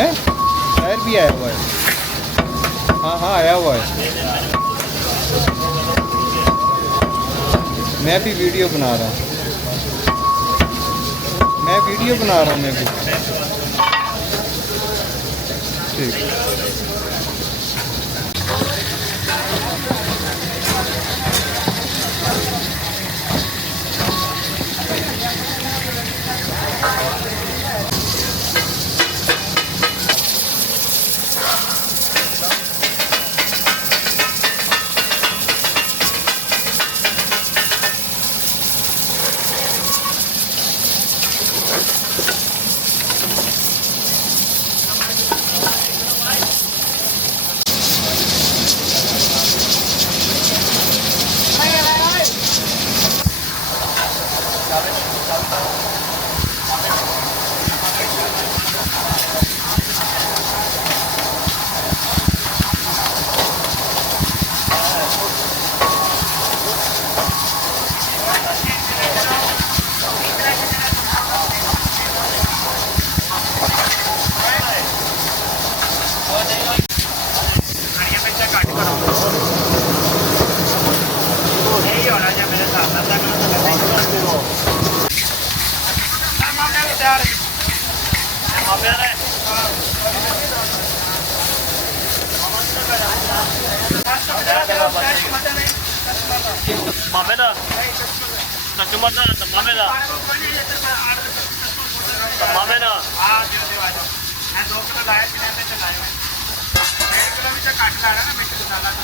है। टायर भी आया हुआ है। हाँ हाँ आया हुआ है। मैं भी वीडियो बना रहा हूँ। मैं वीडियो बना रहा हूँ मैं भी। ठीक। मामे दा कस्टमर दा मामे दा मामे दा हां दियो दियो आ जाओ मैं 2 किलो लाया किने पे चलाया 1 किलो भी तो काट ला रहा ना मिर्च मसाला तो